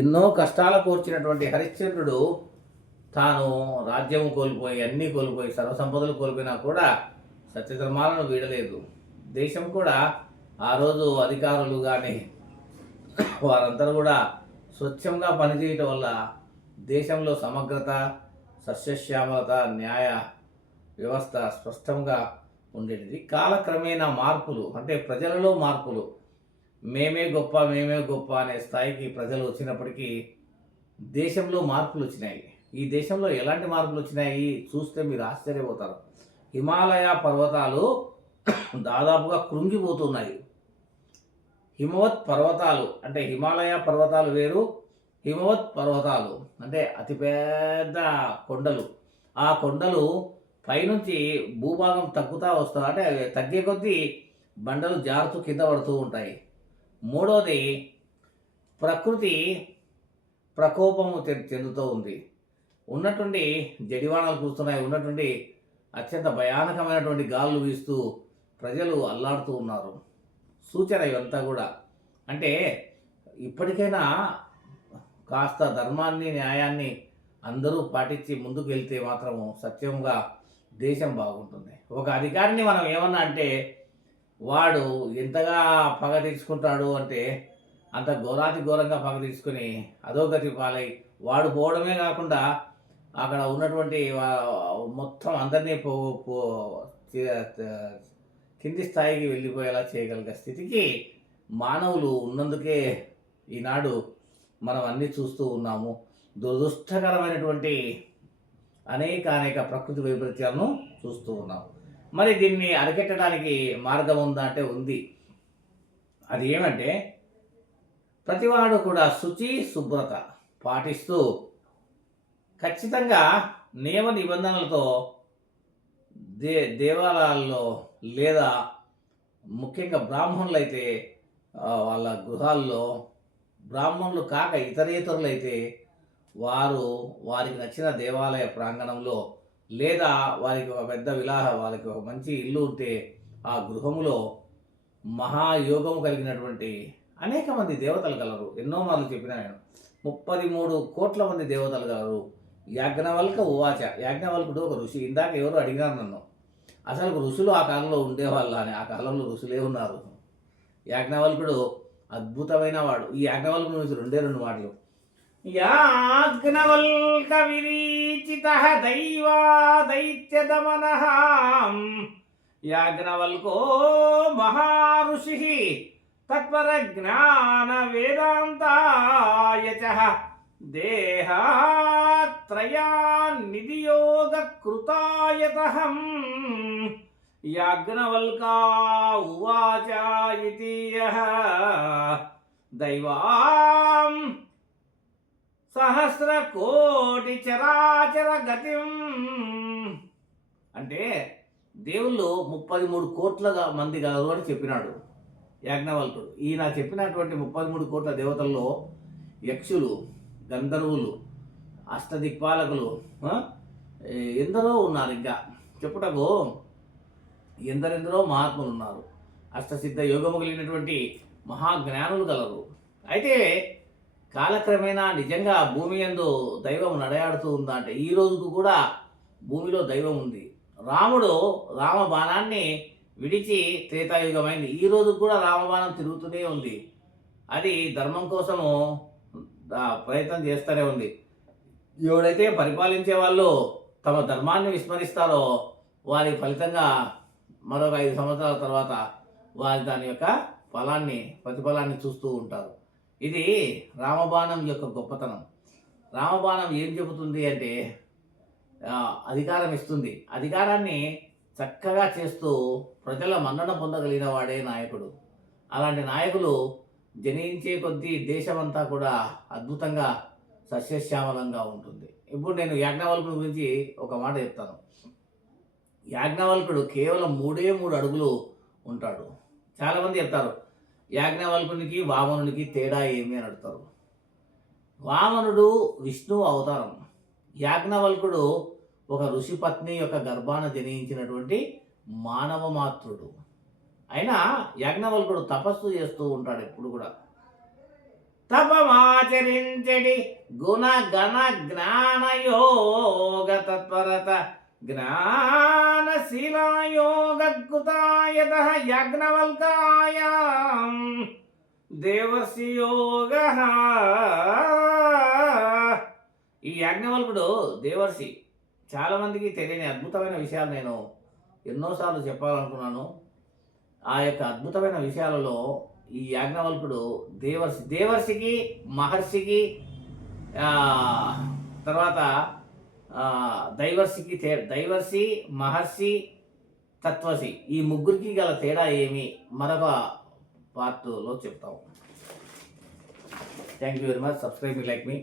ఎన్నో కష్టాలు కూర్చినటువంటి హరిశ్చంద్రుడు తాను రాజ్యం కోల్పోయి అన్నీ కోల్పోయి సర్వసంపదలు కోల్పోయినా కూడా సత్యధర్మాలను వీడలేదు. దేశం కూడా ఆ రోజు అధికారులు కానీ వారందరూ కూడా స్వచ్ఛంగా పనిచేయటం వల్ల దేశంలో సమగ్రత, సస్యశ్యామలత, న్యాయ వ్యవస్థ స్పష్టంగా ఉండేది. కాలక్రమేణా మార్పులు అంటే ప్రజలలో మార్పులు, మేమే గొప్ప మేమే గొప్ప అనే స్థాయికి ప్రజలు వచ్చినప్పటికీ దేశంలో మార్పులు వచ్చినాయి. ఈ దేశంలో ఎలాంటి మార్పులు వచ్చినాయి చూస్తే మీరు ఆశ్చర్యపోతారు. హిమాలయ పర్వతాలు దాదాపుగా కృంగిపోతున్నాయి. హిమవత్ పర్వతాలు అంటే హిమాలయ పర్వతాలు వేరు, హిమవత్ పర్వతాలు అంటే అతిపెద్ద కొండలు. ఆ కొండలు పైనుంచి భూభాగం తగ్గుతూ వస్తూ అంటే తగ్గే కొద్దీ బండలు జారుతూ కింద పడుతూ ఉంటాయి. మూడోది ప్రకృతి ప్రకోపము చెందుతూ ఉంది. ఉన్నటువంటి జడివాణాలు కూస్తున్నాయి, ఉన్నటువంటి అత్యంత భయానకమైనటువంటి గాలులు వీస్తూ ప్రజలు అల్లాడుతూ ఉన్నారు. సూచన ఇవంతా కూడా. అంటే ఇప్పటికైనా కాస్త ధర్మాన్ని, న్యాయాన్ని అందరూ పాటించి ముందుకు వెళ్తే మాత్రము సత్యంగా దేశం బాగుంటుంది. ఒక అధికారిని మనం ఏమన్నా అంటే వాడు ఎంతగా పగ తీర్చుకుంటాడు అంటే అంత ఘోరాతి ఘోరంగా పగ తీసుకుని అధోగతి పాలై వాడు పోవడమే కాకుండా అక్కడ ఉన్నటువంటి మొత్తం అందరినీ కింది స్థాయికి వెళ్ళిపోయేలా చేయగలిగే స్థితికి మానవులు ఉన్నందుకే ఈనాడు మనం అన్నీ చూస్తూ ఉన్నాము. దురదృష్టకరమైనటువంటి అనేక ప్రకృతి వైపరీత్యాలను చూస్తూ ఉన్నాము. మరి దీన్ని అరికెట్టడానికి మార్గం ఉందా అంటే ఉంది. అది ఏమంటే ప్రతివాడు కూడా శుచి శుభ్రత పాటిస్తూ ఖచ్చితంగా నియమ నిబంధనలతో దేవాలయాల్లో లేదా ముఖ్యంగా బ్రాహ్మణులు అయితే వాళ్ళ గృహాల్లో, బ్రాహ్మణులు కాక ఇతరేతరులు అయితే వారికి నచ్చిన దేవాలయ ప్రాంగణంలో లేదా వారికి ఒక పెద్ద వాళ్ళకి ఒక మంచి ఇల్లు ఉంటే ఆ గృహములో మహాయోగము కలిగినటువంటి అనేక మంది దేవతలు కలరు. ఎన్నో మార్లు చెప్పిన నేను 33 కోట్ల మంది దేవతలు కలరు. యాజ్ఞవల్క ఉవాచ, యాజ్ఞవల్కుడు ఒక ఋషి. ఇందాక ఎవరు అడిగినారు నన్ను, అసలు ఋషులు ఆ కాలంలో ఉండేవాళ్ళ అని. ఆ కాలంలో ఋషులే ఉన్నారు. యాజ్ఞవల్కుడు అద్భుతమైన వాడు. ఈ యాజ్ఞవల్కుడు నుంచి రెండు మాటలు. యాజ్ఞవల్క విరీచిత దైవా దైత్య దమనః యాజ్ఞవల్కో మహారుషి తత్పర జ్ఞాన వేదాంతాయచ దేహాత్రయాన్నిధియోగ కృతాయతహం యాజ్ఞవల్కా ఉవాచ ఇతి యః దైవాం సహస్రకోటి చరాచర గతిం. అంటే దేవుళ్ళు 33 కోట్ల మంది గలరు అని చెప్పినాడు యాజ్ఞవల్కుడు. ఈయన చెప్పినటువంటి 33 కోట్ల దేవతల్లో యక్షులు, గంధర్వులు, అష్టదిక్పాలకులు ఎందరో ఉన్నారు. ఇంకా చెప్పుటకు ఎందరెందరో మహాత్ములు ఉన్నారు. అష్టసిద్ధ యోగము కలిగినటువంటి మహాజ్ఞానులు గలరు. అయితే కాలక్రమేణా నిజంగా భూమి యందు దైవం నడయాడుతూ ఉందా అంటే ఈ రోజుకు కూడా భూమిలో దైవం ఉంది. రాముడు రామబాణాన్ని విడిచి త్రేతాయుగమైంది. ఈ రోజు కూడా రామబాణం తిరుగుతూనే ఉంది. అది ధర్మం కోసము ప్రయత్నం చేస్తూనే ఉంది. ఎవడైతే పరిపాలించే వాళ్ళు తమ ధర్మాన్ని విస్మరిస్తారో వారి ఫలితంగా మరొక 5 సంవత్సరాల తర్వాత వారి దాని యొక్క ప్రతిఫలాన్ని చూస్తూ ఉంటారు. ఇది రామబాణం యొక్క గొప్పతనం. రామబాణం ఏం చెబుతుంది అంటే అధికారం ఇస్తుంది. అధికారాన్ని చక్కగా చేస్తూ ప్రజల మన్నన పొందగలిగిన వాడే నాయకుడు. అలాంటి నాయకులు జనించే కొద్దీ దేశమంతా కూడా అద్భుతంగా సస్యశ్యామలంగా ఉంటుంది. ఇప్పుడు నేను యాజ్ఞవల్కుడి గురించి ఒక మాట చెప్తాను. యాజ్ఞవల్కుడు కేవలం 3 అడుగులు ఉంటాడు. చాలామంది చెప్తారు యాజ్ఞవల్కునికి వామనునికి తేడా ఏమి అని అడుగుతారు. వామనుడు విష్ణువు అవతారం, యాజ్ఞవల్కుడు ఒక ఋషి పత్ని యొక్క గర్భాన జనించినటువంటి మానవ మాతృడు. అయినా యాజ్ఞవల్కుడు తపస్సు చేస్తూ ఉంటాడు ఎప్పుడు కూడా. తపమాచరించడి గుణ గణ జ్ఞాన యోగ తత్పరత జ్ఞానశీలాయోగకృతాయత యాజ్ఞవల్కాయ దేవర్షి యోగ. ఈ యాజ్ఞవల్కుడు దేవర్షి. చాలామందికి తెలియని అద్భుతమైన విషయాలు నేను ఎన్నోసార్లు చెప్పాలనుకున్నాను. ఆ యొక్క అద్భుతమైన విషయాలలో ఈ యాజ్ఞవల్కుడు దేవర్షికి మహర్షికి తర్వాత దైవర్షి మహర్షి తత్వసి ఈ ముగ్గురికి గల తేడా ఏమి మరొక పార్ట్లో చెప్తాము. Thank you very much. Subscribe me, like me.